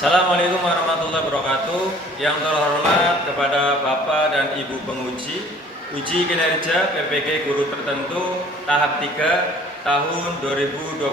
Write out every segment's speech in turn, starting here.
Assalamualaikum warahmatullahi wabarakatuh. Yang terhormat kepada Bapak dan Ibu penguji uji kinerja PPG guru tertentu tahap 3 tahun 2025.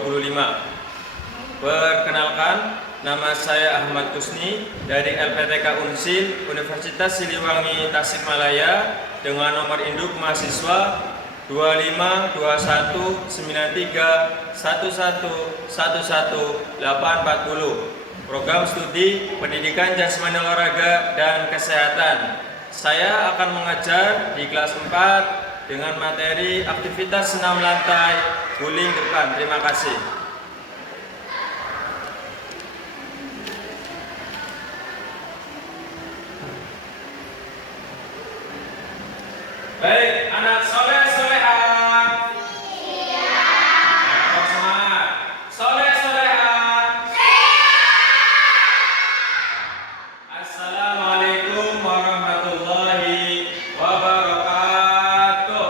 Perkenalkan, nama saya Ahmad Kusni dari LPTK Unsil Universitas Siliwangi Tasikmalaya dengan nomor induk mahasiswa 2529311111840. Program studi pendidikan jasmani olahraga dan kesehatan. Saya akan mengajar di kelas 4 dengan materi aktivitas senam lantai guling depan. Terima kasih. Baik, anak soleh soleha. Iya. Semangat. Soleh soleha. Assalamualaikum warahmatullahi wabarakatuh.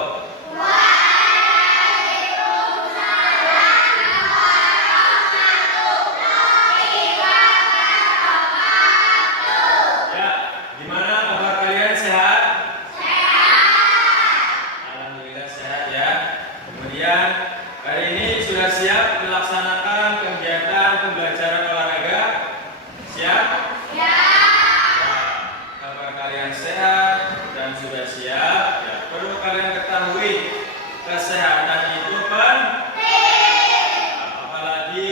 Waalaikumsalam warahmatullahi wabarakatuh. Ya, gimana kabar kalian, sehat? Alhamdulillah sehat ya. Kemudian hari ini sudah siap melaksanakan kegiatan pembelajaran olahraga? Siap? Ya. Ya, kabar kalian sehat dan sudah siap. Ya, perlu kalian ketahui kesehatan itu penting. Apalagi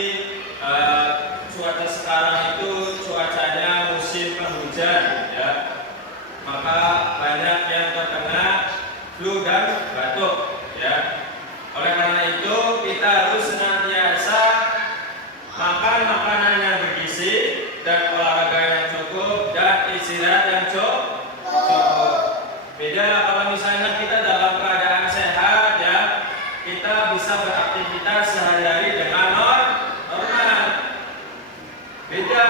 cuaca sekarang itu cuacanya musim penghujan ya. Maka banyak yang terkena flu dan batuk ya. Oleh karena itu kita harus senantiasa makan makanan yang bergizi dan olahraga yang cukup dan istirahat yang cukup. Beda kalau misalnya kita dalam keadaan sehat ya, kita bisa beraktivitas sehari-hari dengan normal. Beda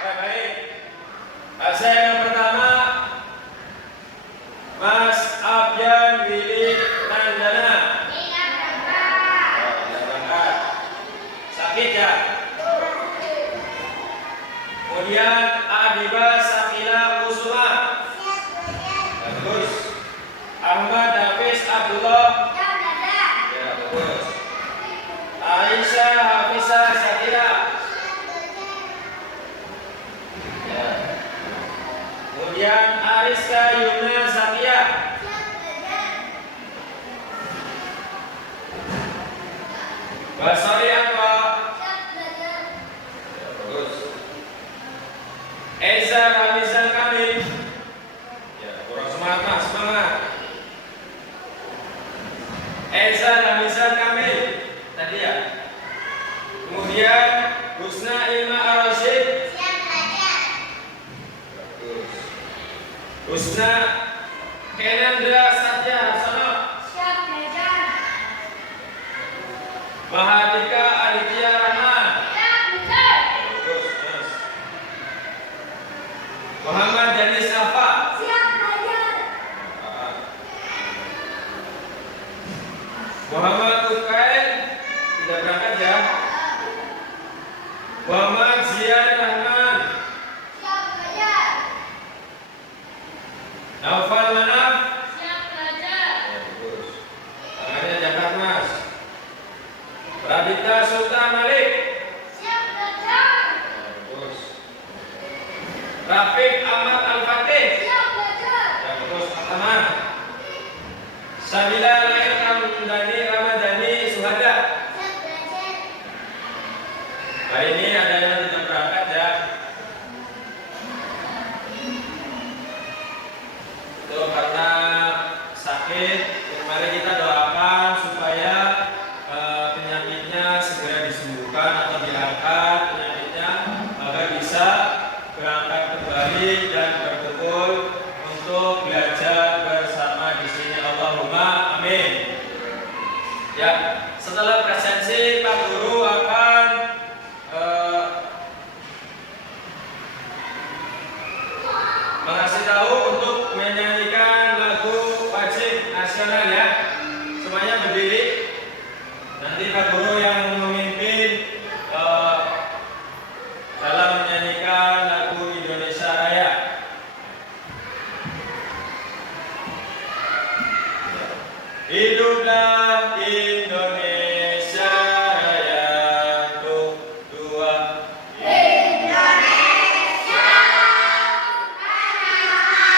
Baik. Absen yang pertama, Mas Abjan Willy Nandana. Tidak berangkat. Tidak berangkat. Sakit ya? Kemudian Adiba Sakila Kusuma. Bagus. Ahmad Hafiz Abdullah. Tidak belajar. Ya, bagus. Aisyah Hafizah Sakila. Ya. Kemudian Ariska Yuna Zakia. Basari Anwa. Ya, bagus. Eza Ramizan Kamil. Ya, kurang semangat mas, semangat. Eza Ramizan Kamil. Tadi ya. Kemudian Husna Ilma Ar-Rasyid. Bagus. Husna Kenandra Satya Harsono. Mahardika Aditya Rahman. Bagus, mas. Muhammad Danis Alfa. Muhammad Ukail tidak berangkat ya. Muhammad Zian Rahman. Naufal Manaf. Ya, bagus. Tangannya diangkat mas. Radita Sultan Malik. Ya, bagus. Rafiq Ahmad Al-Fatih. Ya, bagus. Aman. Sabila Lail Ramadhani Suhada. Hari ini ada yang tidak berangkat ya. Itu karena sakit. Mari kita doakan supaya penyakitnya segera disembuhkan atau diangkat penyakitnya agar bisa berangkat kembali dan berkumpul untuk belajar bersama di sini. Allahumma amin. Ya, setelah presensi Pak Guru akan mengasih tahu untuk menyanyikan lagu wajib nasional ya. Semuanya berdiri. Nanti Pak Guru yang memimpin dalam menyanyikan lagu Indonesia Raya. Hiduplah Indonesia Raya. Tuh, dua. Indonesia Raya.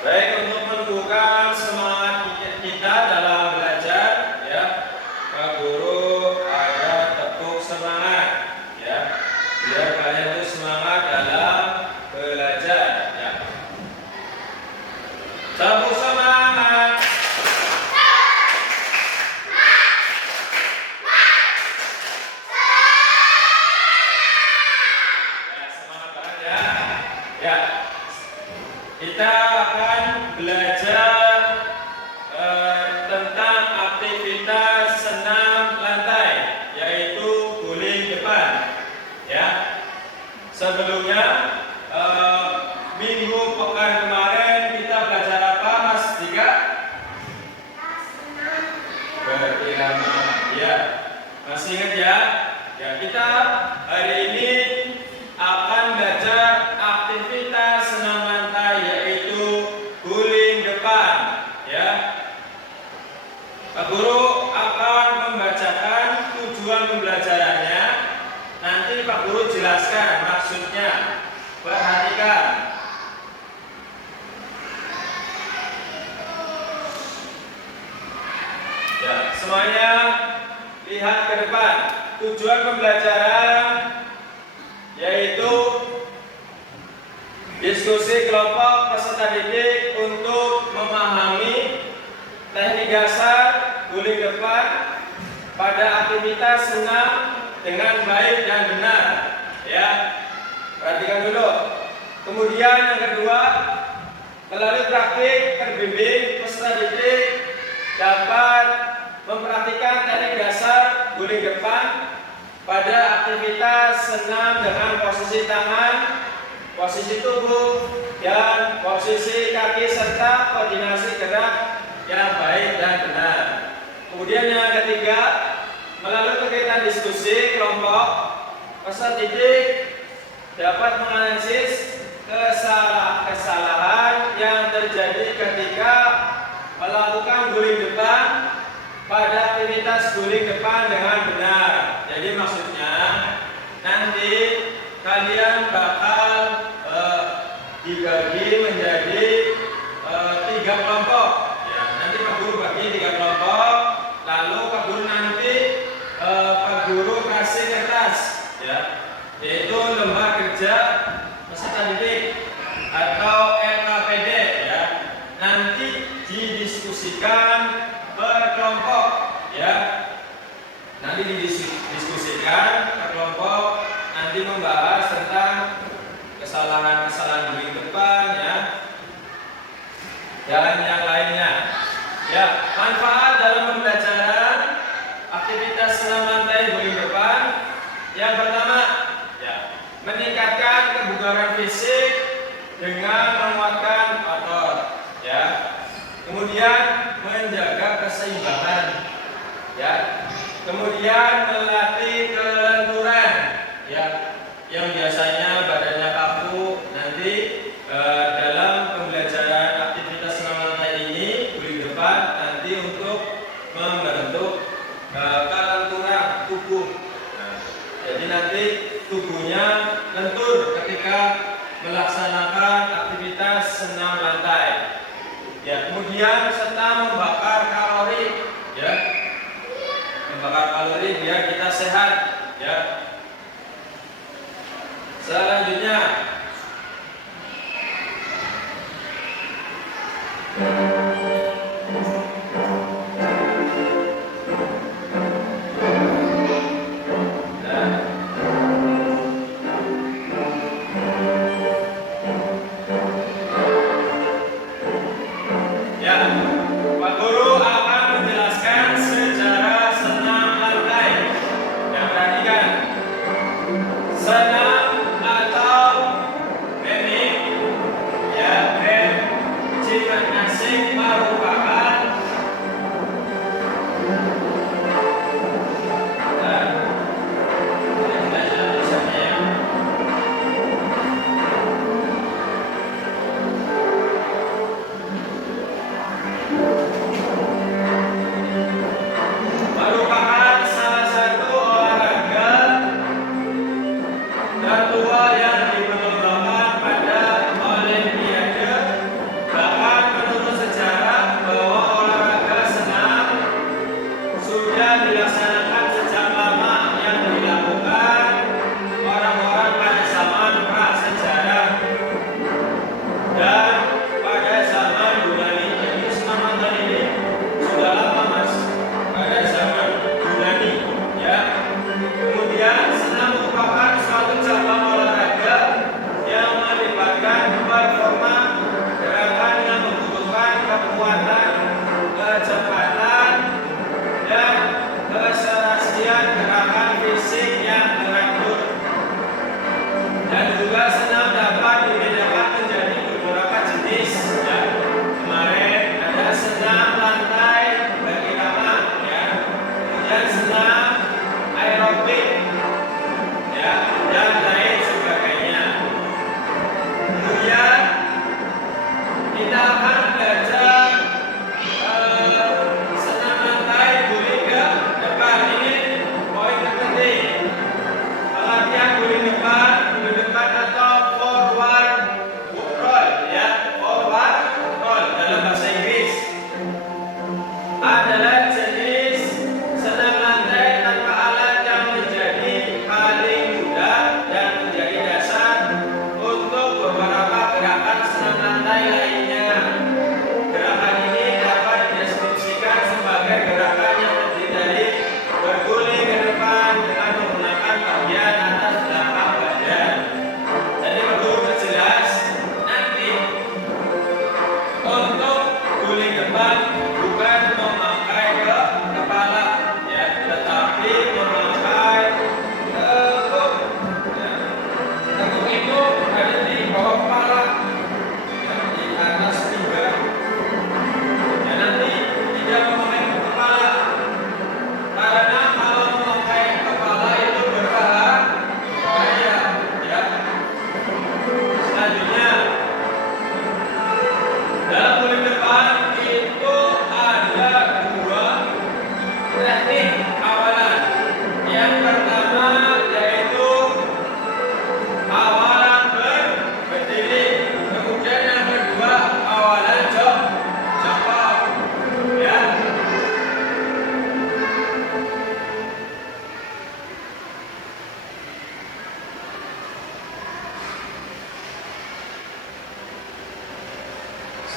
Baik, untuk menumbuhkan semangat kita dalam belajar, ya, Pak Guru ada tepuk semangat, ya, biar kalian itu semangat dalam belajar, ya. Tepuk semangat. Ya, semangat banget ya. Ya, kita akan belajar tentang aktivitas senam lantai, yaitu guling depan. Ya, sebelumnya minggu pekan kemarin kita belajar apa, Mas Dika? Berirama. Ya, masih ingat ya? Ya, kita hari ini akan belajar aktivitas senam lantai, yaitu guling depan. Ya, Pak Guru akan membacakan tujuan pembelajarannya. Nanti Pak Guru jelaskan maksudnya. Perhatikan. Ya, semuanya lihat ke depan. Tujuan pembelajaran yaitu diskusi kelompok peserta didik untuk memahami teknik dasar guling depan pada aktivitas senam dengan baik dan benar. Ya, perhatikan dulu. Kemudian yang kedua, melalui praktik terbimbing peserta didik dapat mempraktikkan teknik dasar guling depan pada aktivitas senam dengan posisi tangan, posisi tubuh, dan posisi kaki serta koordinasi gerak yang baik dan benar. Kemudian yang ketiga, melalui kegiatan diskusi kelompok, peserta didik dapat menganalisis kesalahan yang terjadi ketika melakukan guling depan pada aktivitas guling depan dengan benar. Jadi maksudnya nanti kalian bakal dibagi menjadi 3 kelompok. Ya, nanti Pak Guru bagi 3 kelompok. Lalu Pak Guru nanti Pak Guru kasih kertas, ya, yaitu lembar kerja peserta didik atau LKPD, ya. Nanti didiskusikan per kelompok, ya. Nanti didiskusikan per kelompok, nanti membahas tentang kesalahan-kesalahan guling depan, ya, dan yang lainnya. Ya, manfaat dalam pembelajaran aktivitas senam lantai guling depan. Yang pertama, ya, meningkatkan kebugaran fisik dengan menguatkan otot, ya. Kemudian menjaga keseimbangan, ya. Kemudian melatih kelenturan, ya, yang biasanya badannya kaku. Nanti dalam pembelajaran aktivitas senam lantai ini guling depan nanti untuk membentuk kelenturan tubuh. Nah, jadi nanti tubuhnya lentur ketika melaksanakan aktivitas senam lantai. Ya, kemudian serta membakar kalori, ya, membakar kalori biar kita sehat, ya. Selanjutnya, ya, Pak Guru akan menjelaskan secara senam lantai. Ya, perhatikan. Senam atau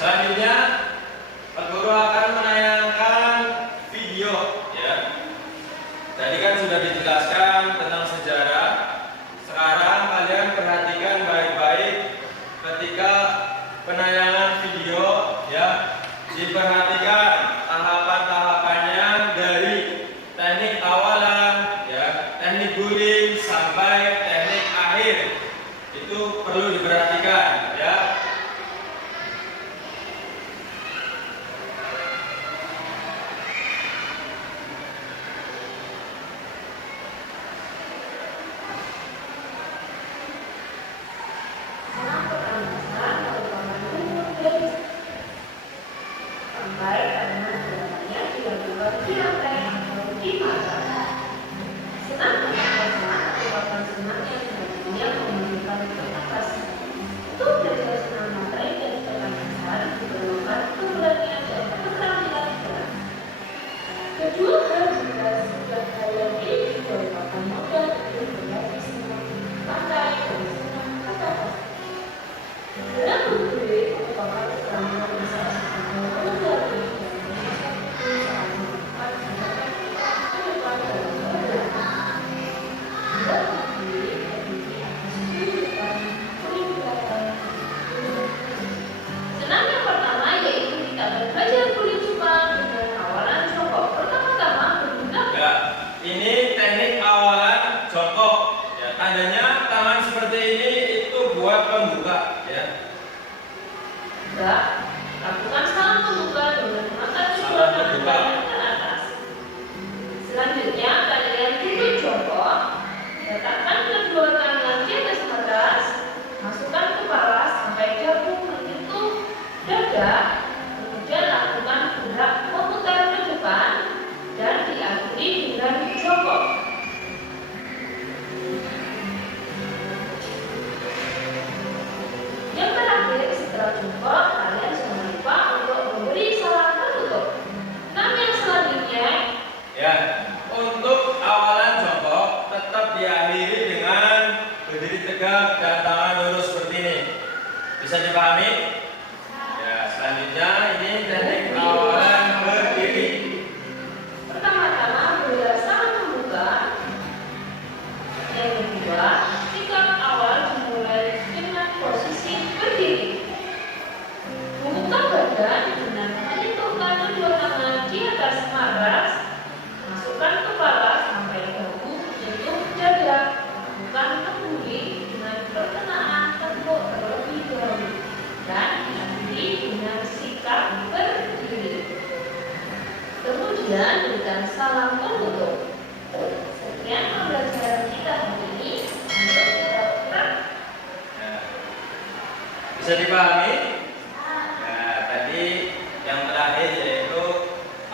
Selanjutnya, Pak Guru akan menayangkan video ya. Tadi kan sudah dijelaskan tentang sejarah. Sekarang kalian perhatikan baik-baik ketika penayangan video ya. Diperhatikan tahapan-tahapannya dari teknik awalan ya, teknik guling sampai teknik akhir. Itu perlu diperhatikan ya. Kedua hal juga sudah kalian ini juga merupakan modal untuk menjadi senang pakai dan senang kata-kata. Dalam buku merupakan keterangan yang salah satu modal dan salah merupakan kata-kata ke depan dalam pembelajaran. Dalam buku terdiri atas kehidupan, peningkatan, senang yang pertama yaitu kita belajar kulit Jepang dengan awalan jongkok. Pertama-tama bergunakan Ini teknik awalan jongkok ya, tandanya tangan seperti ini itu buat pembuka ya. Lakukan salam pembuka dengan mengangkat kedua tangan kalian ke atas. Selanjutnya kalian duduk jongkok, letakkan kedua tangan di atas atas, masukkan kepala sampai jauh menyentuh dada, kemudian lakukan gerak memutar ke depan dan diakhiri dengan jongkok. Yang terakhir, setelah jongkok, kalian jangan lupa untuk memberi salam penutup. Yang selanjutnya, Ya, untuk awalan jongkok tetap diakhiri dengan berdiri tegak dan tangan lurus seperti ini. Bisa dipahami? Ya, selanjutnya ini teknik awalan berdiri. pertama-tama berilah salam pembuka. Yang kedua, sikap awal dimulai dengan posisi berdiri. Membuka badan dengan menyentuhkan kedua tangan di atas maras. Masukkan kepala sampai bahu menyentuh dada. Lakukan kembali dengan pertengahan tengkuk terlebih dahulu dan diakhiri dengan sikap berdiri. Kemudian berikan salam penutup. Sekian pembelajaran kita hari ini. Untuk kita Ya. Bisa dipahami? Nah, tadi yang terakhir yaitu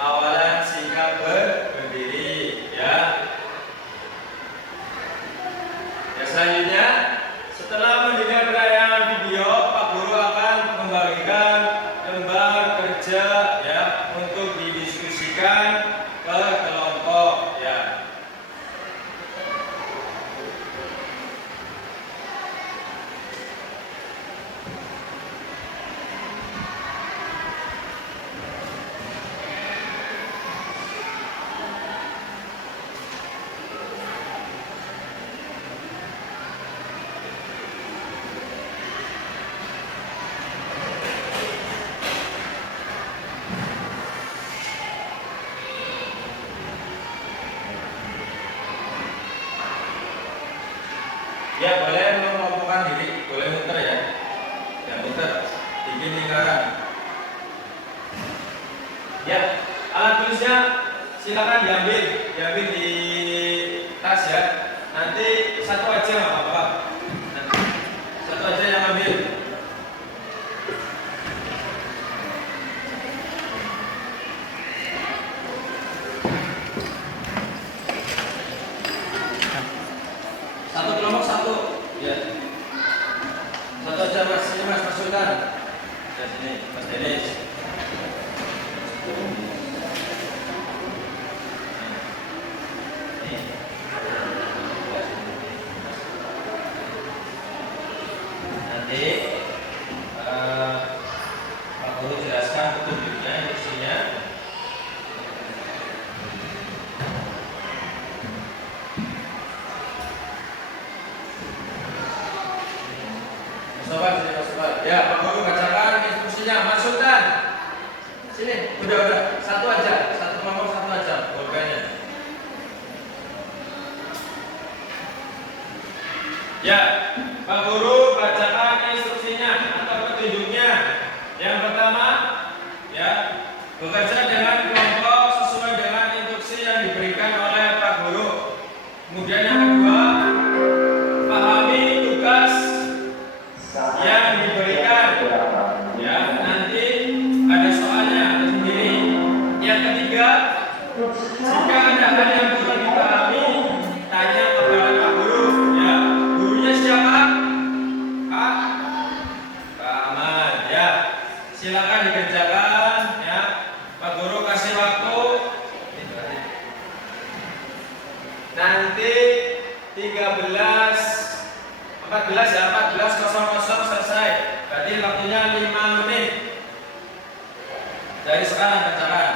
awalan sikap berdiri ya. Ya, selanjutnya setelah mendengar penayangan video, Pak Guru akan membagikan lembar kerja ya untuk didiskusikan ke kelompok ya. Ya, boleh mengelompokkan diri, boleh muter ya. Ya, muter. Bikin lingkaran. Ya, alat tulisnya silakan diambil di tas ya. Nanti satu aja nggak apa-apa. Satu aja yang ambil. Satu kelompok satu, ya. Satu aja mas, ini mas masukkan. Ya sini, mas Denis. Nanti Pak Guru jelaskan petunjuknya, instruksinya. Sobat, sini Mas Sobat. Ya, Pak Guru bacakan instruksinya. Mas Sultan. Sini, udah. Satu aja, satu nomor satu aja. Pulpennya. Ya, Pak Guru bacakan instruksinya atau petunjuknya. Yang pertama, ya, bekerja dengan kelompok sesuai dengan instruksi yang diberikan oleh Pak Guru. Kemudian yang kedua, pahami tugas yang diberikan. Ya, nanti ada soalnya sendiri. Yang ketiga, jika ada hal yang kurang dipahami, tanya kepada Pak Guru. Ya, gurunya siapa? Pak Ahmad. Ya, silakan dikerjakan. Ya, Pak Guru kasih waktu. Nanti 14 ya, 14.00 selesai. Berarti waktunya 5 menit. Dari sekarang kerjakan.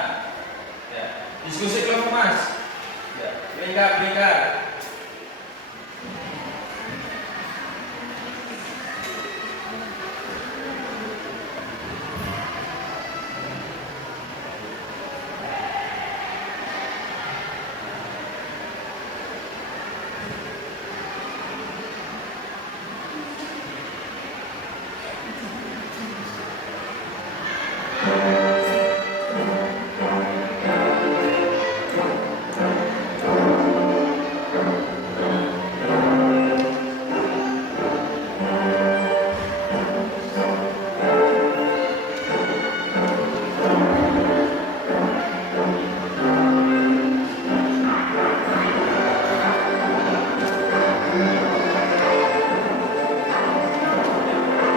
Ya, diskusi kelompok Mas. Ya, berikan.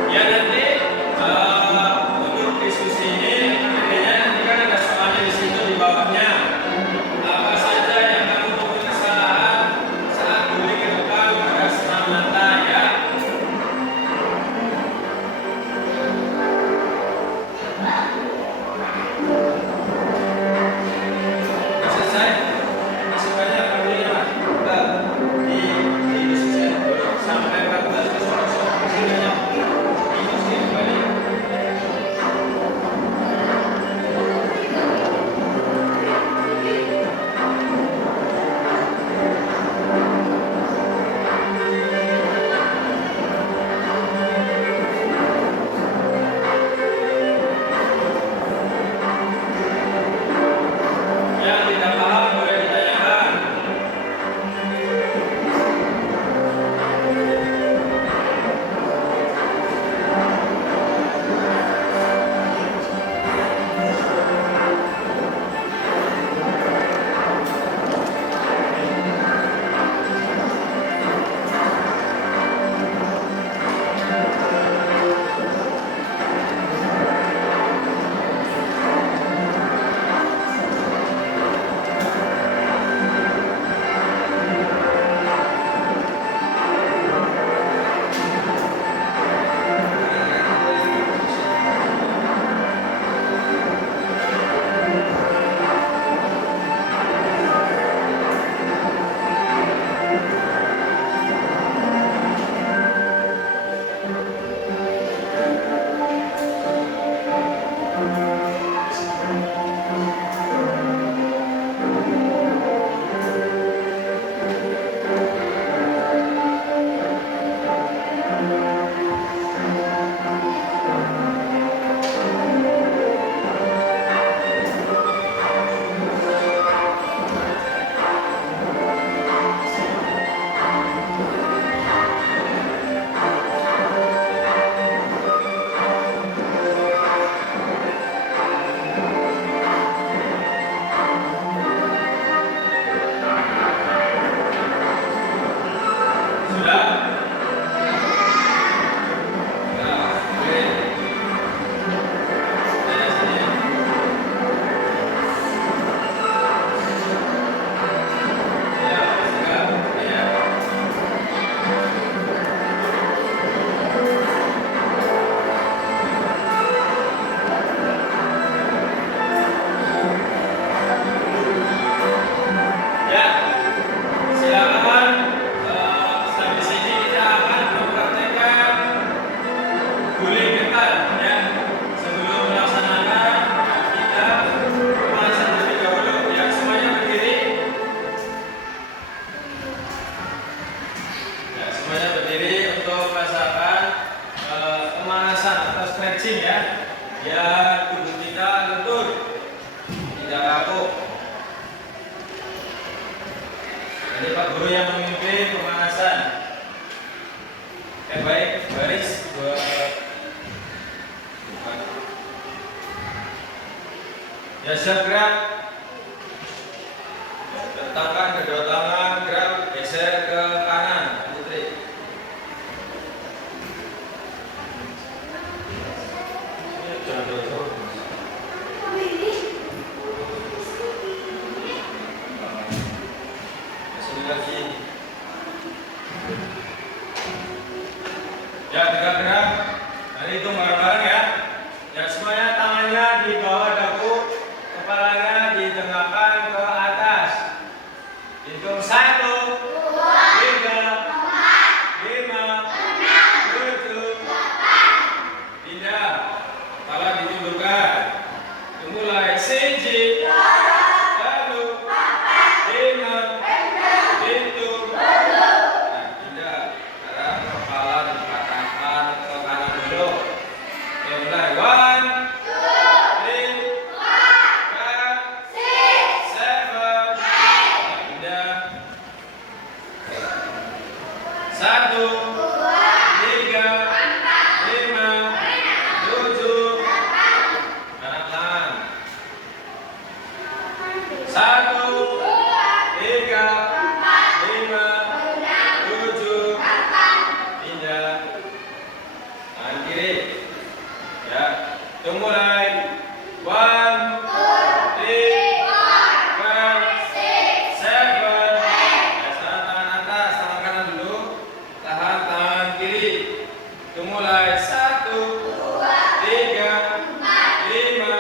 Ya, nanti untuk diskusi ini intinya nanti kan ada soalnya di situ di bawahnya. Apa saja yang kamu temui kesalahan saat guling ke depan pada senam lantai, ya. Sudah selesai? Masih banyak gulinya, Mas. Di diskusi dulu sampai 14.00 masih banyak. stretching ya, biar tubuh kita lentur, tidak kaku. Jadi Pak Guru yang memimpin pemanasan. Baik, baris dua. Ya, siap gerak. Letakkan kedua tangan, gerak, geser ke kanan, Putri. Sini lagi. Ya, gerak-gerak. Nanti hitung bareng-bareng ya. Ya, semuanya tangannya di bawah dagu, kepalanya ditengahkan ke atas. Hitung 1, 3, 5, 7, 8. Pindah. Kepala ditundukkan. Mulai siji, lalu 5, itu. Nah, pindah. Sekarang kepala dipatahkan ke kanan dulu. Oke, mulai. 1, 1, 2, 3, 4, 5,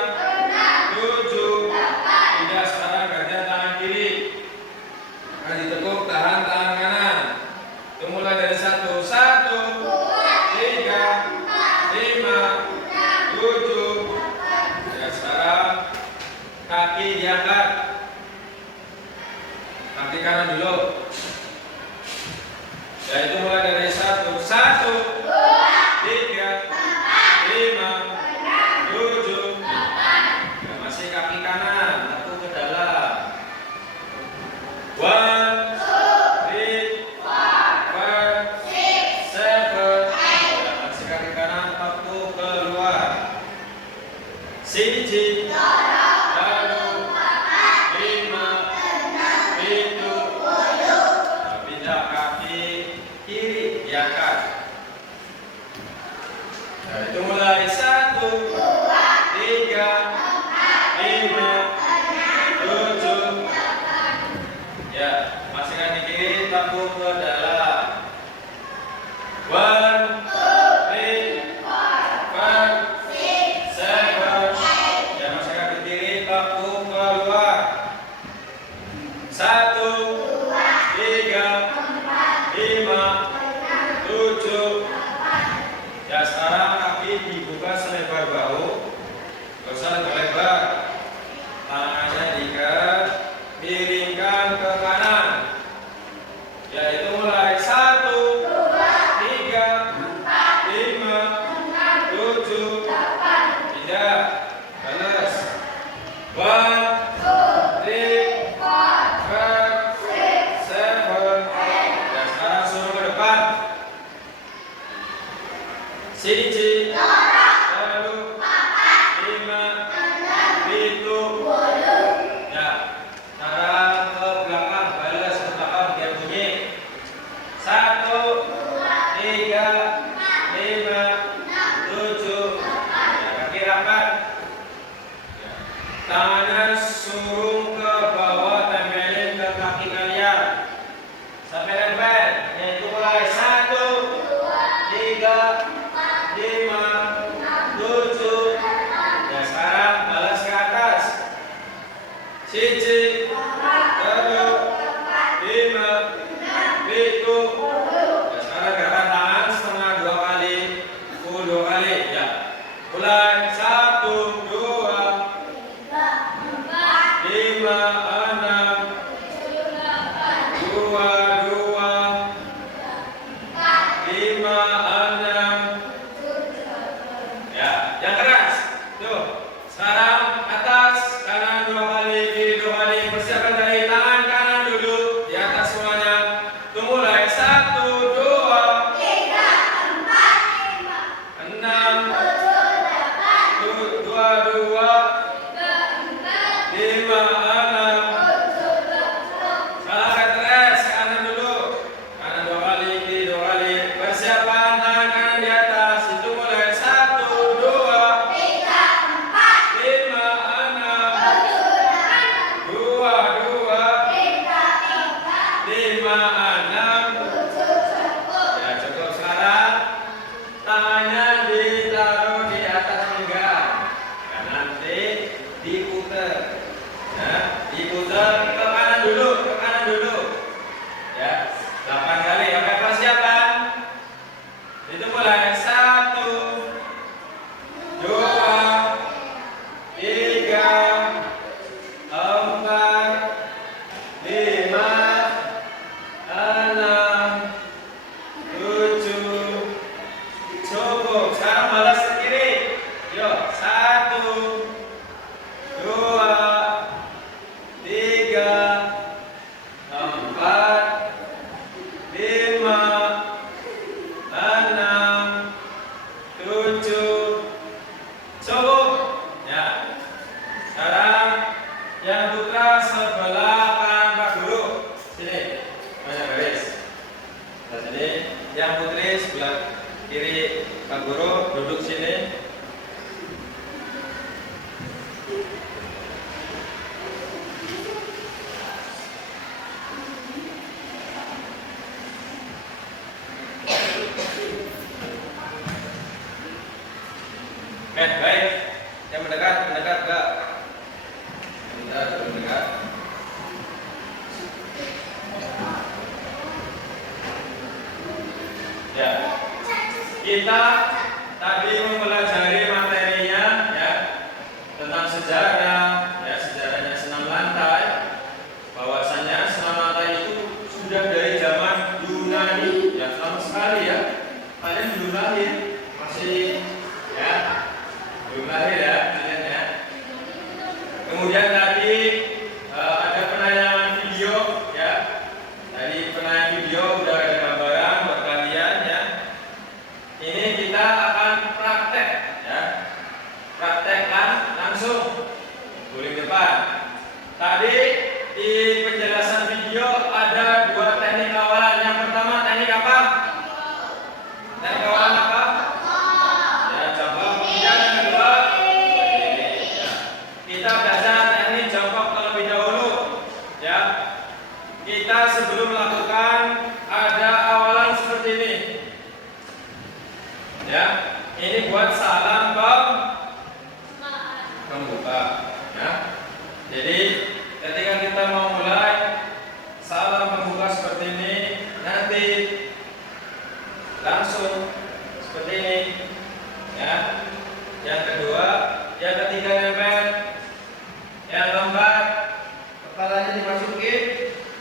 enam, tujuh, delapan, dua, dua, empat, lima, enam. tujuh, delapan, Salah ketres, kanan dulu. Kanan 2 kali, kiri 2 kali. Persiapan tangan kanan di atas. Itu mulai 1, 2, tiga, empat, 5, 6, tujuh, delapan, 2, 2, tiga, empat, 5, 6. tujuh, cukup. Ya cukup. Sekarang tangannya ditaruh di atas pinggang. Ya, nanti diputer. Ya, diputer ke kanan dulu, ke kanan dulu. Ya, 8 kali. Oke, persiapan. Itu mulai 1, 2, 3, 4, 5, 6, 7. Cukup. Sekarang balas ke kiri. Yuk, 1, 2, 3, 4, 5, 6, 7. Cukup. Ya. Sekarang yang putra sebelah kanan Pak Guru. Sini. Banyak garis. Nah, sini. Yang putri sebelah kiri Pak Guru, duduk sini. Baik. Yang mendekat, mendekat enggak? Yang mendekat, mendekat. Ya. Kita tadi mempelajari materinya ya tentang sejarah, ya sejarahnya senam lantai. Bahwasanya senam lantai itu sudah dari zaman Yunani, ya lama sekali ya. Kalian belum lahir, masih ya belum lahir ya kalian ya. Kemudian tadi ada penayangan video ya. Tadi penayangan video udah ada gambaran buat kalian ya. Ini kita akan praktek ya. Praktekkan langsung guling depan. Tadi di penjelasan video ada 2 teknik awalan. Yang pertama teknik apa? Teknik awalan apa? Ya, jongkok. Kemudian yang kedua berdiri. Ya. Kita belajar teknik jongkok terlebih dahulu. Ya. Kita sebelum melakukan ada awalan seperti ini. Ya, ini buat salam pembuka. Ya. Jadi ketika kita mau mulai salam pembuka seperti ini, nanti langsung seperti ini. Ya. Yang kedua, yang ketiga nempel. Yang keempat, kepalanya dimasukin.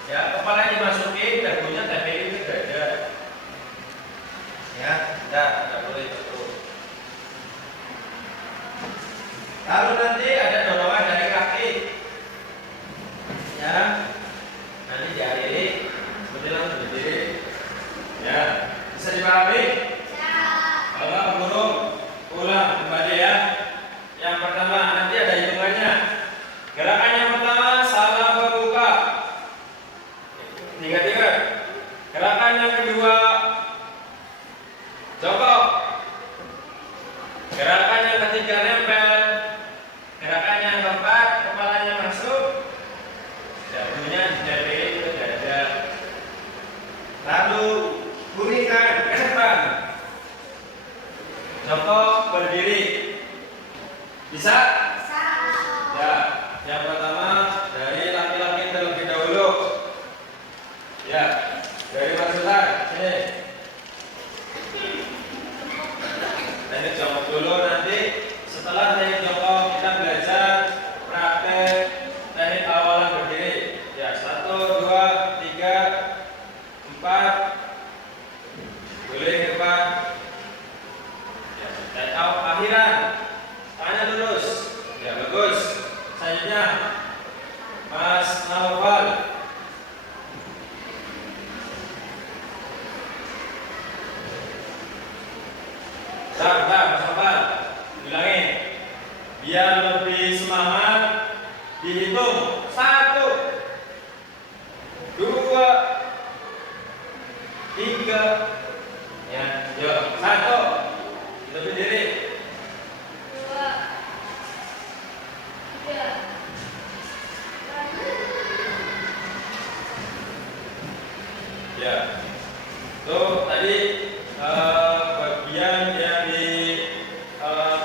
Ya, kepalanya dimasukin, dagunya tempelin ke dada. Ya, tidak boleh betul. Lalu nanti ada dorongan dari kaki. Ya, nanti diakhiri seperti langsung berdiri. Ya, bisa dipahami? Kalau guru ulang kembali ya. Yang pertama nanti ada hitungannya. Gerakan yang pertama salam pembuka. 3. Gerakan yang kedua jongkok. Gerakan yang ketiga nempel. Gerakan yang keempat kepalanya masuk, dagunya ditempelin ke dada. Lalu gulingkan ke depan. Jongkok berdiri. Bisa? Ya. Yang pertama dari laki-laki terlebih dahulu. Ya. Dari Mas Sultan. Sini. Teknik jongkok dulu, nanti setelah teknik jongkok kita belajar praktek teknik awalan berdiri. Ya, 1, 2, 3, 4. Guling depan. Ya, take out akhiran. Tangannya lurus. Ya, bagus. Selanjutnya Mas Naufal. Sabar. Biar lebih semangat, dihitung 1, 2, 3. Ya, yuk 1. Kita berdiri. 2, 3. Ya. Tuh tadi bagian yang di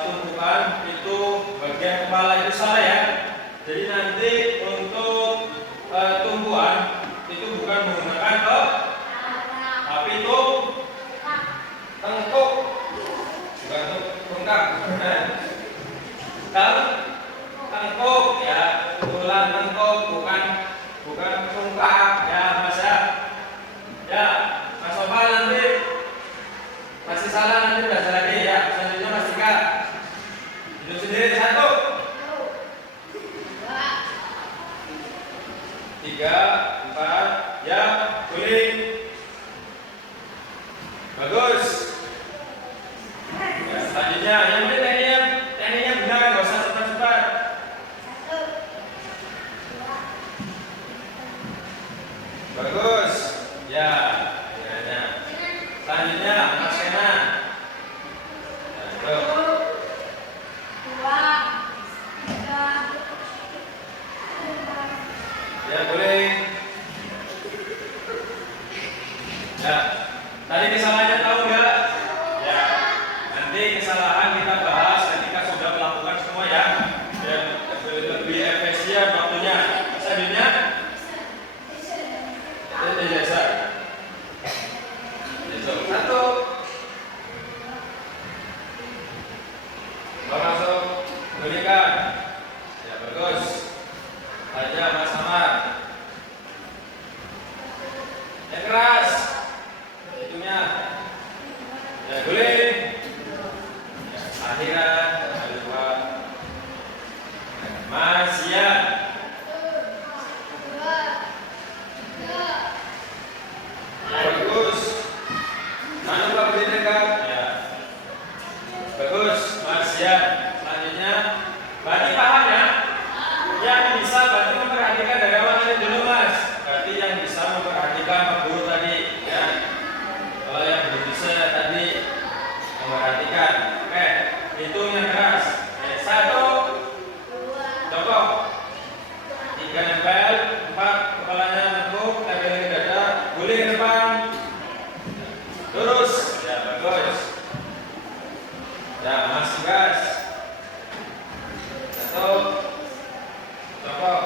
tumpukan itu bagian kepala itu salah ya. Jadi nanti untuk tumpuan itu bukan menggunakan tapi itu tengkuk, bukan tungkak. Tengkuk ya, tulang tengkuk bukan tungkak ya Mas ya. Ya, Mas Sofal nanti masih salah, nanti belajar lagi ya. Selanjutnya Mas Dika. Duduk sendiri 1, 3, 4. Ya, guling. Bagus. Ya, selanjutnya yang penting tekniknya benar, nggak usah cepat-cepat. 1, 2. Bagus. Ya, ya. Selanjutnya Mas Kena. Ya, tuh. 2, 3. Ya, boleh. Ya, tadi kesalahannya tahu nggak? Ya, nanti kesalahan kita bahas ketika sudah melakukan semua ya. Dan lebih efisien waktunya. Selanjutnya, ini jasa. 1. Masuk, berikan. Ya, bagus. Aja Mas Samar. Yang keras. Hitungnya. Ya, guling. Ya, akhiran. Jangan lupa. Mas Ian. 2, 3. Bagus. Jangan lupa berdiri dekat. Ya. Bagus, Mas Ian. Selanjutnya, berarti paham ya? Yang bisa berarti memperhatikan dari awal tadi dulu Mas. Berarti yang bisa memperhatikan Pak Guru tadi ya. Kalau yang belum bisa tadi memperhatikan. Oke, hitung yang keras. Oke, 1, 2, jongkok. 3 nempel, 4 kepalanya menekuk, tempel ke dada, guling ke depan. Lurus. Ya, bagus. Ya, Mas gas. 1, jongkok.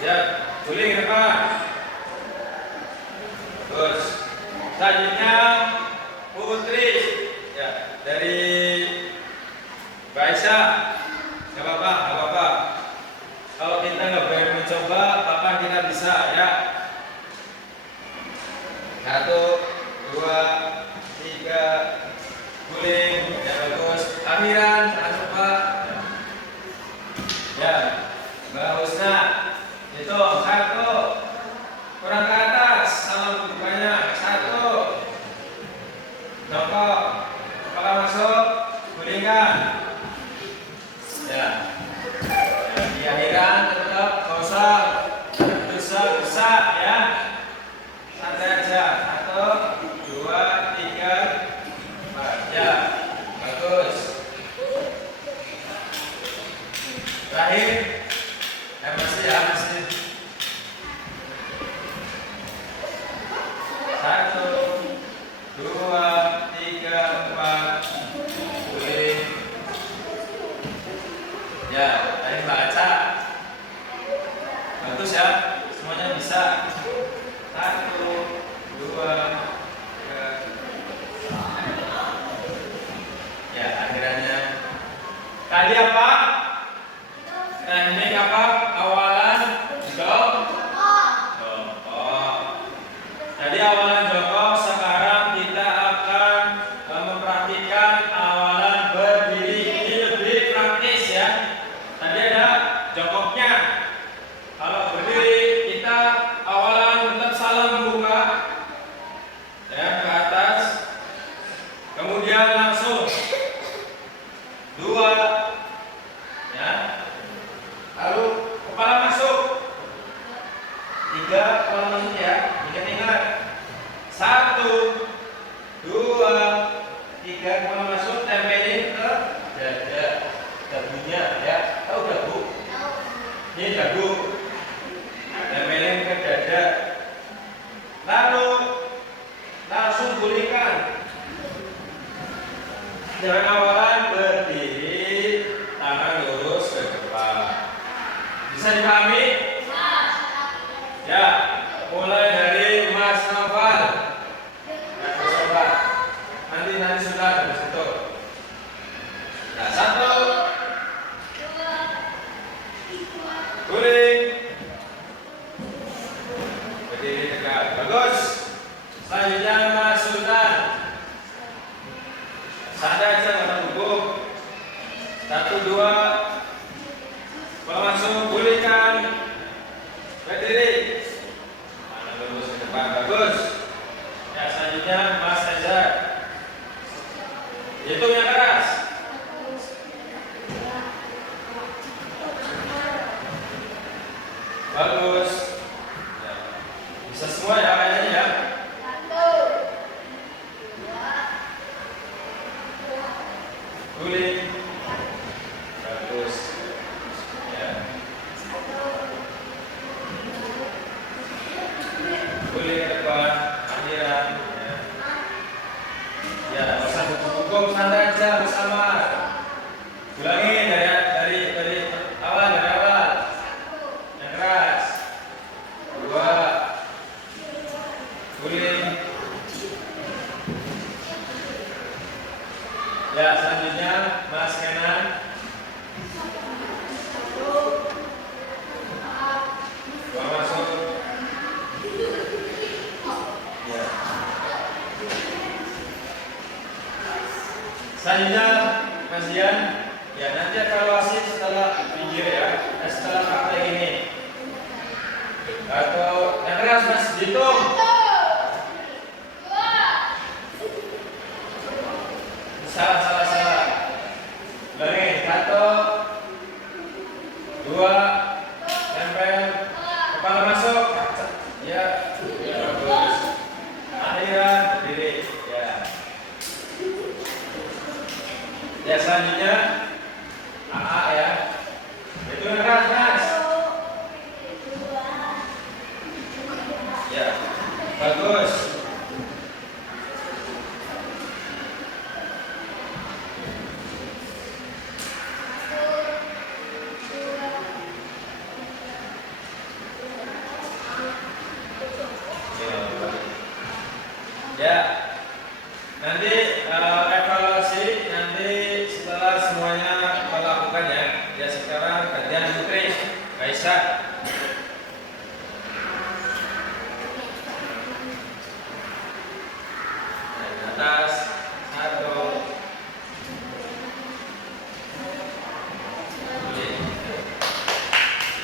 Ya, guling ke depan. Terus selanjutnya Putri ya dari Mbak Aisyah. Gak apa-apa. Kalau kita nggak berani mencoba, kapan kita bisa ya? 1, 2, 3, guling. Ya, bagus. Akhiran, jangan lupa. Ya, Mbak Husna. Itu 1. Kurang ke atas, salam bukanya. 1. Jongkok. Kepala masuk, gulingkan. Ya. Ya, di akhiran tetap nggak usah besar ya. Santai aja. 1, 2, 3, 4. Ya, bagus. Terakhir, masih ya masih. 1, 2, 3, 4. Guling. Ya, tadi baca. Bagus ya, semuanya bisa. 1, 2, 3. Ya, akhirannya. Tadi apa? Teknik apa? Awalan jongkok. Jadi awalan jongkok. Sekarang kita akan memperhatikan awalan berdiri. Ini lebih praktis ya. Tadi ada jongkoknya. Kalau berdiri kita awalan tetap salam membuka ya ke atas. Kemudian langsung 2, kepala masuk, tempelin ke dada, dagunya ya. Tahu dagu? Ini dagu. Tempelin ke dada. Lalu langsung gulingkan. Jangan awalan berdiri, tangan lurus ke depan. Bisa dipahami? Ya, mulai dari Mas Noval. Coba. Nanti sudah di situ. Nah, 1, guling. Berdiri tegak. Bagus. Selanjutnya Mas Sultan. Santai aja, nggak gugup. 1, 2. Kalau masuk gulingkan. Berdiri. Tangan lurus ke depan. Bagus. Ya, selanjutnya Mas Reza. Hitung yang keras. Bagus. Ya. Bisa semua ya kayaknya ya. Guling. Bagus. Ya. Guling ke depan. Akhiran. Ya. Ya, usah hukum santai aja bersama. Ulangi dari awal. Yang keras. 2. Guling. Ya, selanjutnya Mas Kenan. Bawa masuk. Ya. Selanjutnya Mas Dian. Ya, nanti evaluasi setelah pinggir ya. Setelah praktek ini. Atau yang keras Mas, hitung. Salah. Ulangi. 1, 2. Tempel. Kepala masuk. Ya. Ya, bagus. Akhiran berdiri. Ya. Ya, selanjutnya AA ya. Itu yang keras Mas. Ya. Bagus. Ya, nanti evaluasi nanti setelah semuanya melakukan ya. Ya, sekarang gantian Putri, Aisyah. Dari atas 1.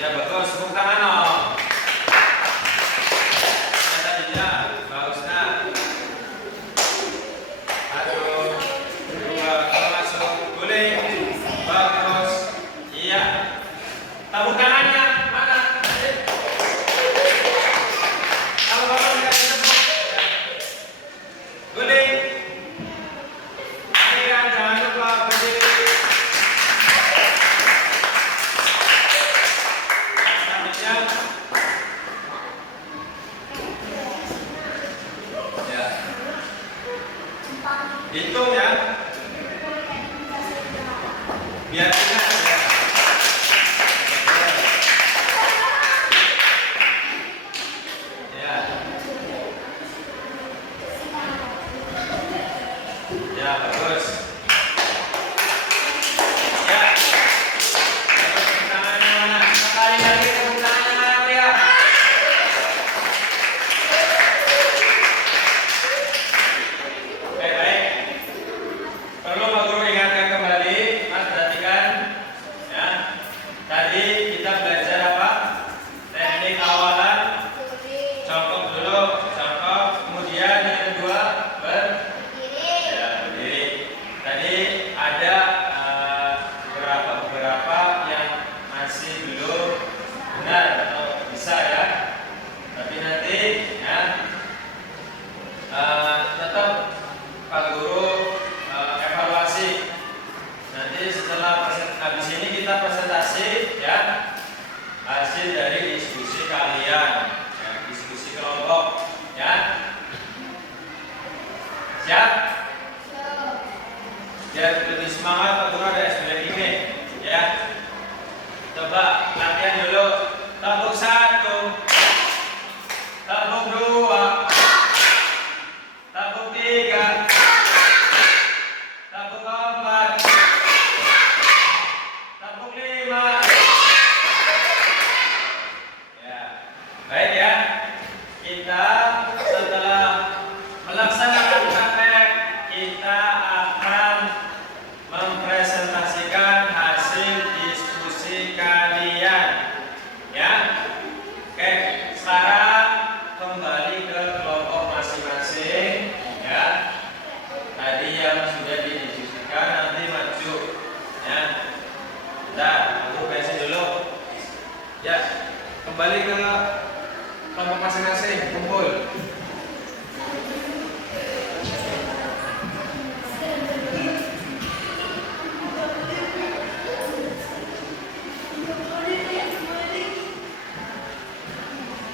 Ya, bagus. Tepuk tangan dong. Ya, bagus nah. 1, 2, masuk, guling. Bagus. Iya. Tepuk tangannya mana? Kalau bapak dikasih tepuk. Guling. Akhiran jangan lupa berdiri. Selanjutnya. Ya. Hitung ya. Biar ingat ya. Ya. Ya, bagus. Ya. Tepuk tangannya mana? Sekali lagi tepuk tangannya ya. Oke, baik. Perlu Pak Guru ingatkan kembali, Mas perhatikan ya. Tadi kita belajar apa? Teknik awalan. Contoh dulu, contoh. Kemudian yang kedua berdiri. biar lebih semangat untuk ada SBM ini ya. Coba latihan dulu. Tabuk 1, tabuk 2, tabuk 3, tabuk 4, tabuk 5. Ya, baik ya. Kita setelah melaksanakan praktek, kita akan mempresentasikan hasil diskusi kalian. Ya, oke. Sekarang kembali ke kelompok masing-masing. Ya, tadi yang sudah didiskusikan nanti maju. Ya, nah, aku beresin dulu. Ya, kembali ke kelompok masing-masing, kumpul.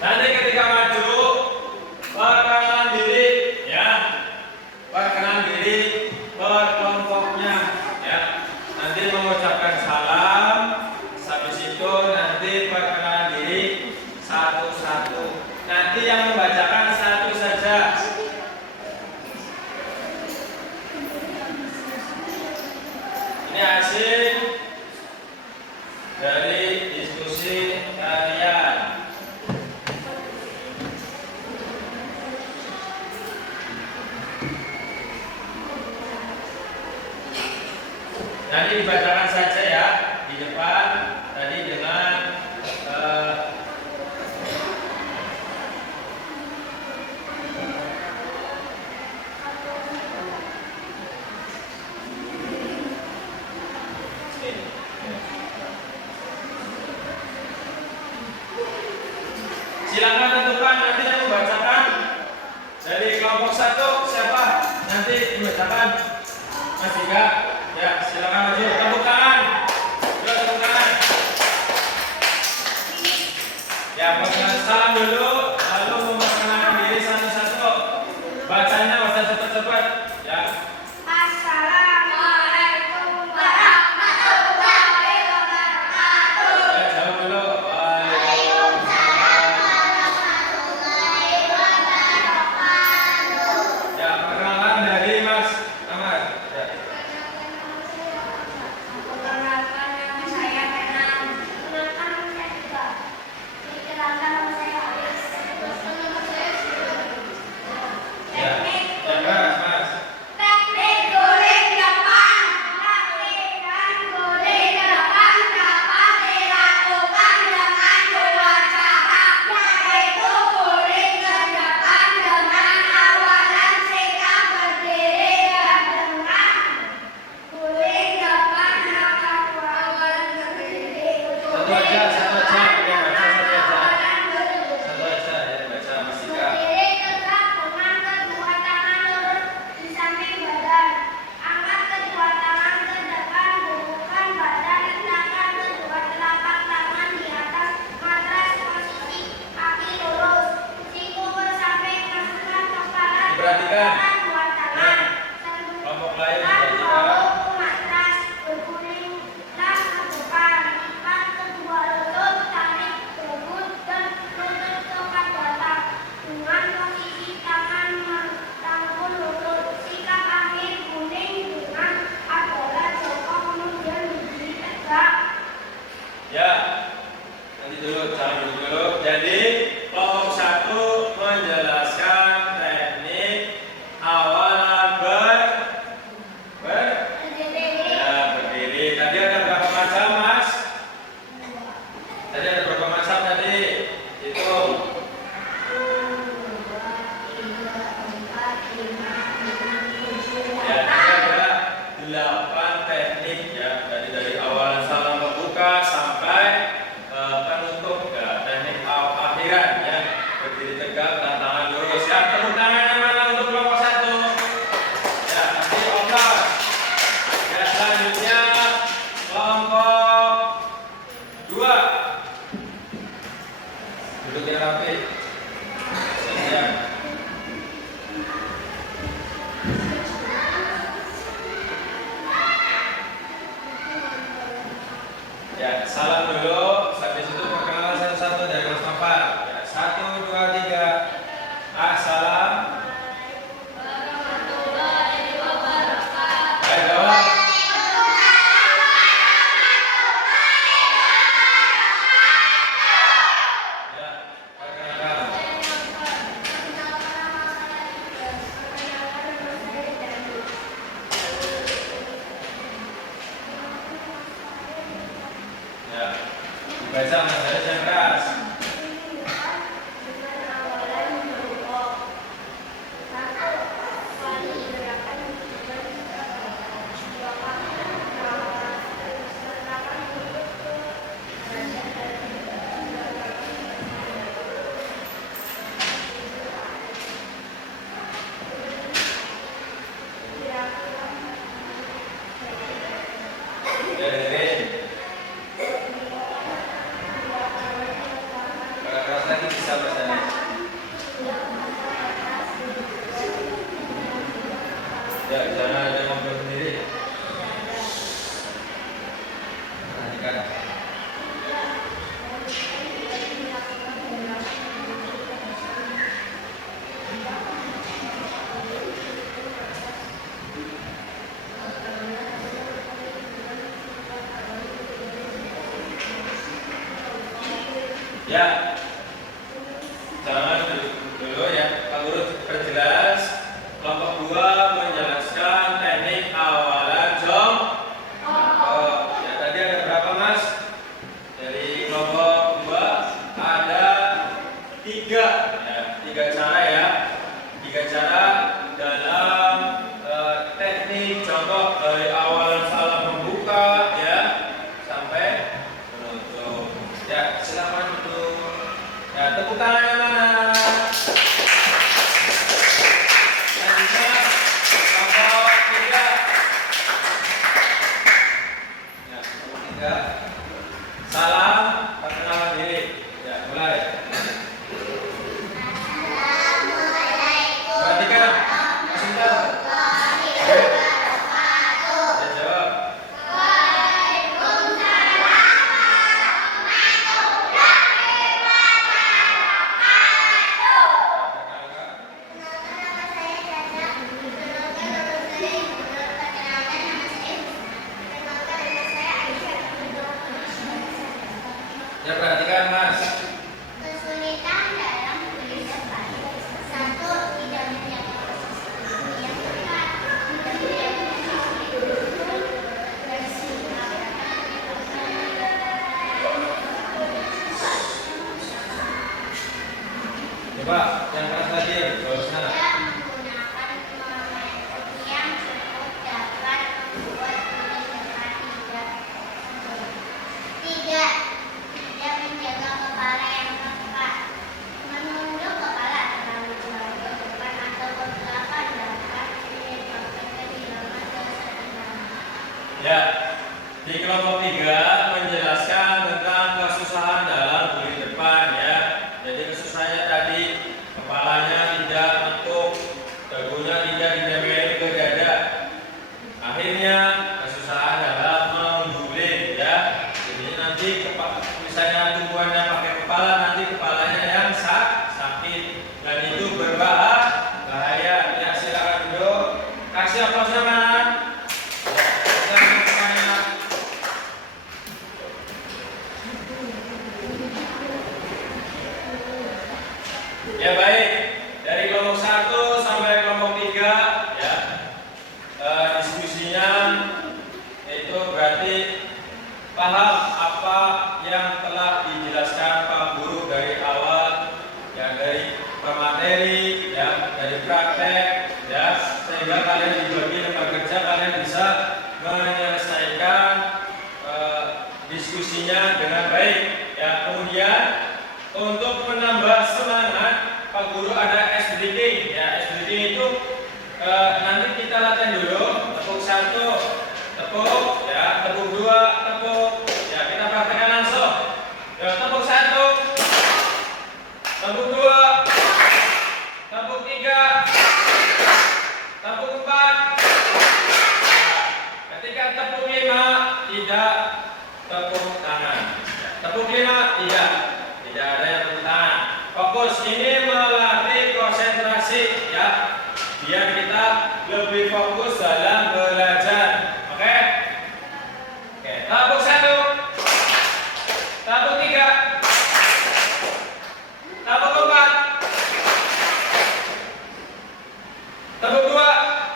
Nanti ketika maju, perkenalan diri, ya, perkenalan diri per kelompoknya, ya. Nanti mengucapkan salam, habis itu nanti perkenalan diri satu-satu. Nanti yang membacakan satu saja. Ini hasil dari diskusi kalian. Nanti dibacakan saja ya di depan tadi dengan silakan tentukan nanti yang membacakan dari kelompok 1 siapa nanti membacakan. Mas Dika, ya silakan maju. Tepuk tangan. Yuk, tepuk tangan. Ya, perkenalan salam dulu, lalu memperkenalkan diri satu-satu. Bacanya usah cepat-cepat. Ya. Assalamualaikum warahmatullahi wabarakatuh. Ya, jawab dulu. Ya, perkenalan dari Mas. Nama Baca Mas Haris yang keras. Ya, dengerin. Kalau keras lagi bisa Mas Haris. Ya, jangan ada ngobrol sendiri. Perhatikan. Ya, jangan dulu ya. Pak Guru perjelas. Kelompok 2 menjelaskan teknik awalan jong. Oh, ya tadi ada berapa Mas? Dari kelompok 2 ada 3 ya, 3 cara ya. 3 cara dalam teknik contoh dari awalan salam membuka ya sampai menutup. Ya, silakan untuk ya tepuk tangan yang mana? Selanjutnya kelompok 3. Ya, kelompok 3. Salam perkenalan diri. Ya, mulai. Perhatikan. Masih tahu? Ya, jawab. Ya, perhatikan Mas. Kesulitan dalam berdebat. 1. Tidak menjaga posisi yang tepat. Tidak menjaga posisi duduk. Bersikap Coba yang keras lagi, bagusnya. tidak menggunakan metode yang cukup dapat membuat berdebat tidak. 3. Tidak menjaga kepala yang tepat. Menunduk kepala terlalu jauh ke depan atau ke belakang dapat menyebabkan kehilangan keseimbangan. Ya, di kelompok 3 menjelaskan tentang kesusahan dalam berdiri depan ya. Jadi kesusahannya tadi kepalanya tidak mentuk, dagunya tidak didemeli ke dada. Akhirnya kesusahan dalam mengguling ya. Jadi nanti misalnya tumbuhannya pakai kepala, nanti kepalanya yang sakit dan itu berbahaya. Ya, silakan duduk. Kasih aplausnya mana? Ya baik, dari kelompok 1 sampai kelompok 3 ya, diskusinya itu berarti paham apa yang telah dijelaskan Pak Guru dari awal ya, dari pemateri ya, dari praktek ya, sehingga kalian dibagi tempat kerja kalian bisa menyelesaikan diskusinya dengan baik ya. Kemudian untuk menambah semangat Pak Guru ada ice breaking ya. Ice breaking itu nanti kita latihan dulu. Tepuk 1, tepuk ya, tepuk 2, tepuk ya, kita praktekkan langsung ya. Tepuk 1, tepuk 2, tepuk 3, tepuk 4. Ketika tepuk 5 tidak tepuk tangan. Tepuk 5 tidak ada yang tepuk tangan. Fokus, ini melatih konsentrasi ya, biar kita lebih fokus dalam belajar. Oke? Oke, tepuk 1, tepuk 3, tepuk 4, tepuk 2,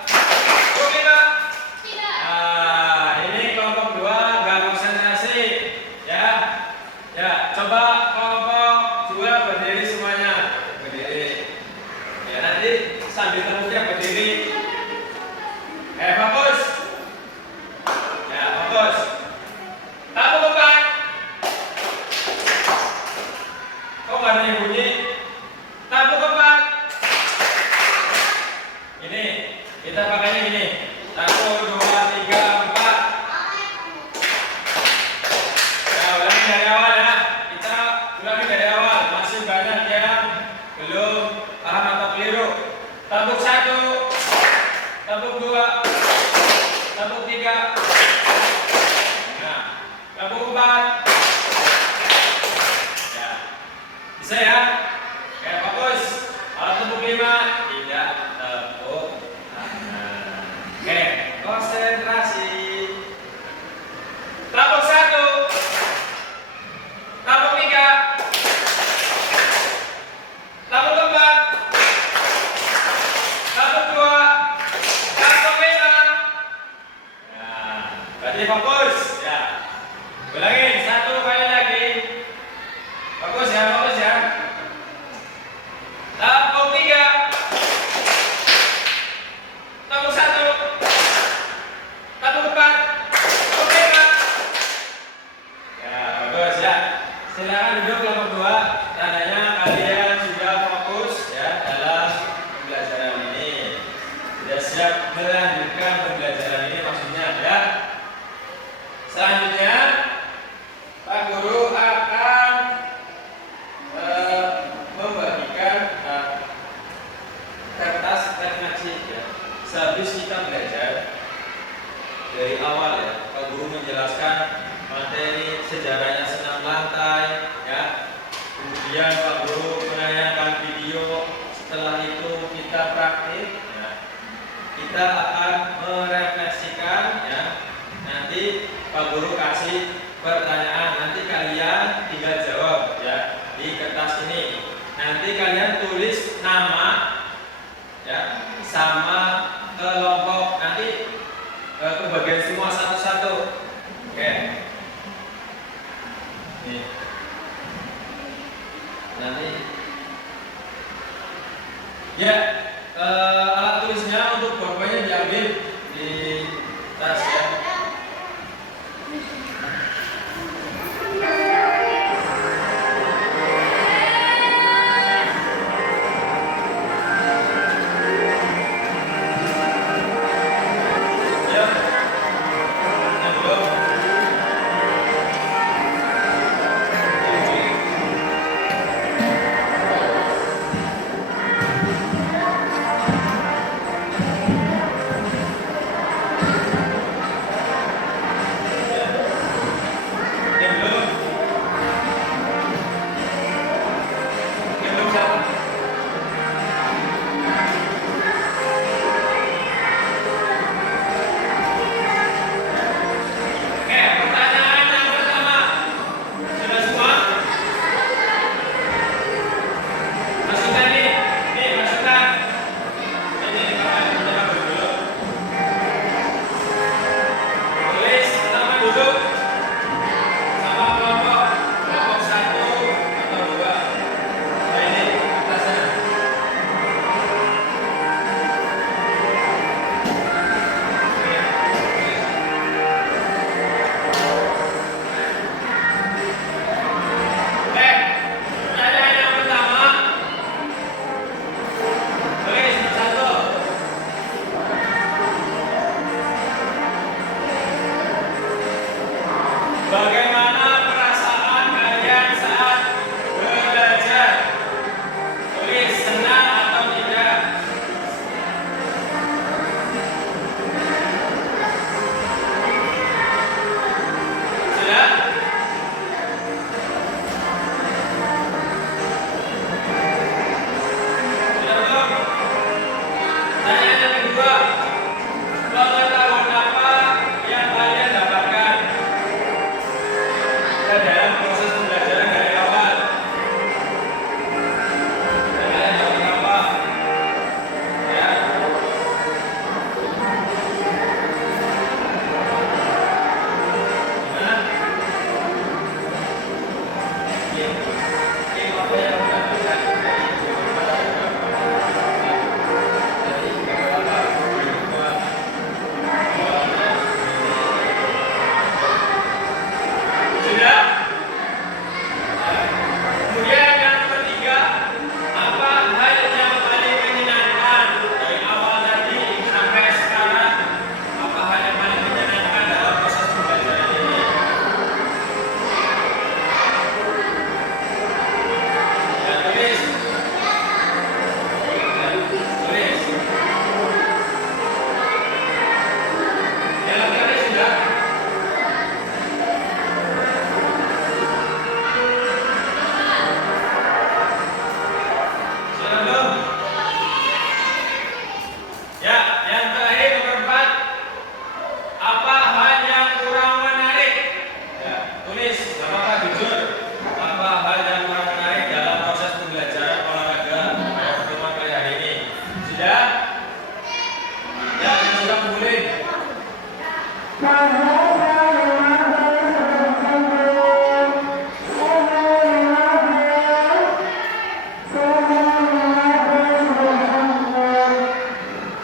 tepuk 5. Nah, ini kelompok 2 nggak konsentrasi ya. Ya, 3. Nah, kelompok 4. Ya. Bisa ya? Oke, fokus. Kalau tepuk 5, tidak tepuk tangan. Oke, konsentrasi. Tepuk 1. Tepuk 3. Tepuk 4. Tepuk 2. Tepuk 5. Nah, berarti fokus ya. Ulangin 1 kali lagi. Fokus ya, fokus ya. Tepuk 3. Tepuk 1. Tepuk 4. Tepuk 5. Ya, bagus ya. Silakan duduk kelompok 2. Tandanya kalian sudah fokus ya dalam pembelajaran ini. Sudah siap melanjutkan pembelajaran ini maksudnya ya. Selanjutnya Pak Guru akan membagikan kertas refleksi ya. Sehabis kita belajar dari awal ya, Pak Guru menjelaskan materi sejarahnya senam lantai ya. Kemudian Pak Guru menayangkan video. Setelah itu kita praktik ya. Kita akan merefleksikan ya. Nanti Pak Guru kasih pertanyaan, nanti kalian tinggal jawab ya di kertas ini. Nanti kalian tulis nama ya sama kelompok, nanti kebagian semua satu-satu. Oke. Nih. Nanti ya alat tulisnya untuk bapaknya diambil di tas ya.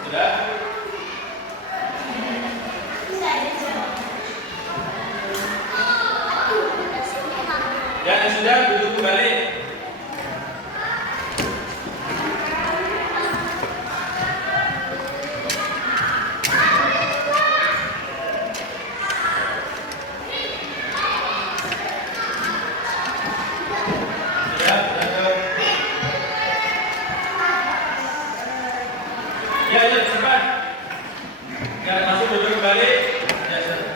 Sudah? Ya, sudah duduk kembali. Sudah, duduk. Ya, cepat. Ya, masuk duduk kembali. Ya, sudah.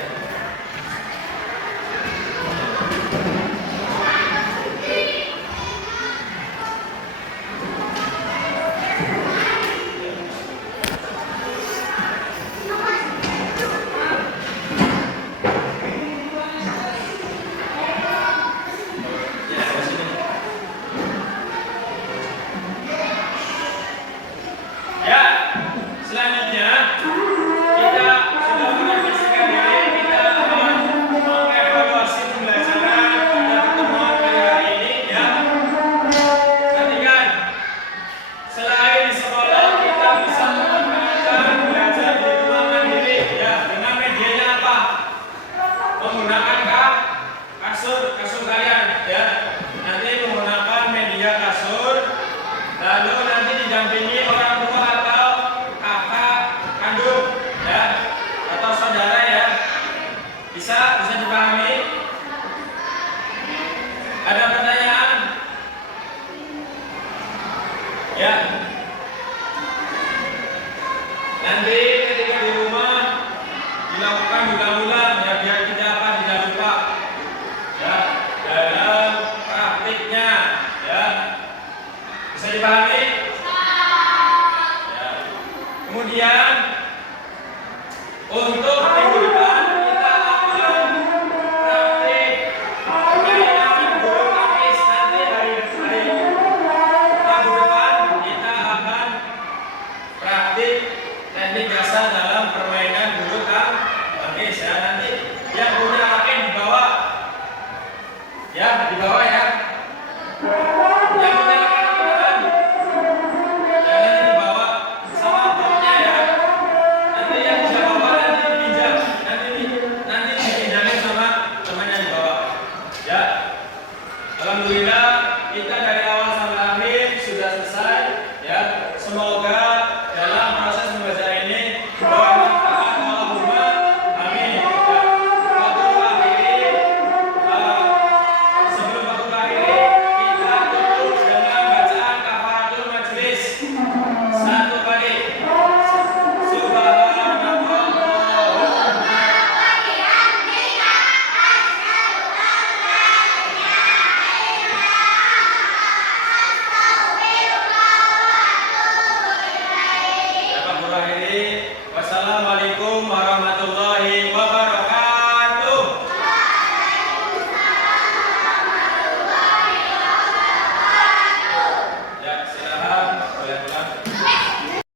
Ya, ke sini. Ya, selanjutnya kita sudah merefleksikan diri, kita akan mengevaluasi pembelajaran pada pertemuan kali hari ini ya. Perhatikan, selain di sekolah kita bisa memanfaatkan belajar di rumah mandiri ya. Dengan medianya apa? Menggunakan kasur kalian ya. Nanti menggunakan media kasur, lalu nanti didampingi orang tua atau kakak kandung ya, atau saudara ya. Bisa dipahami? Ada pertanyaan? Ya. Nanti ketika di rumah dilakukan ulang-ulang ya, biar tidak lupa ya, dalam praktiknya ya. Bisa dipahami? Ya. Kemudian untuk minggu depan kita akan praktik permainan bulu tangkis. Nanti hari Rabu depan kita akan praktik teknik dasar dalam permainan bulu tangkis ya. Nanti yang punya raket dibawa ya, dibawa ya. Yang punya raket jangan dibawa sama bomnya ya. Nanti yang bisa bawa nanti dipinjam, nanti dipinjamin sama teman yang dibawa ya. Alhamdulillah kita dari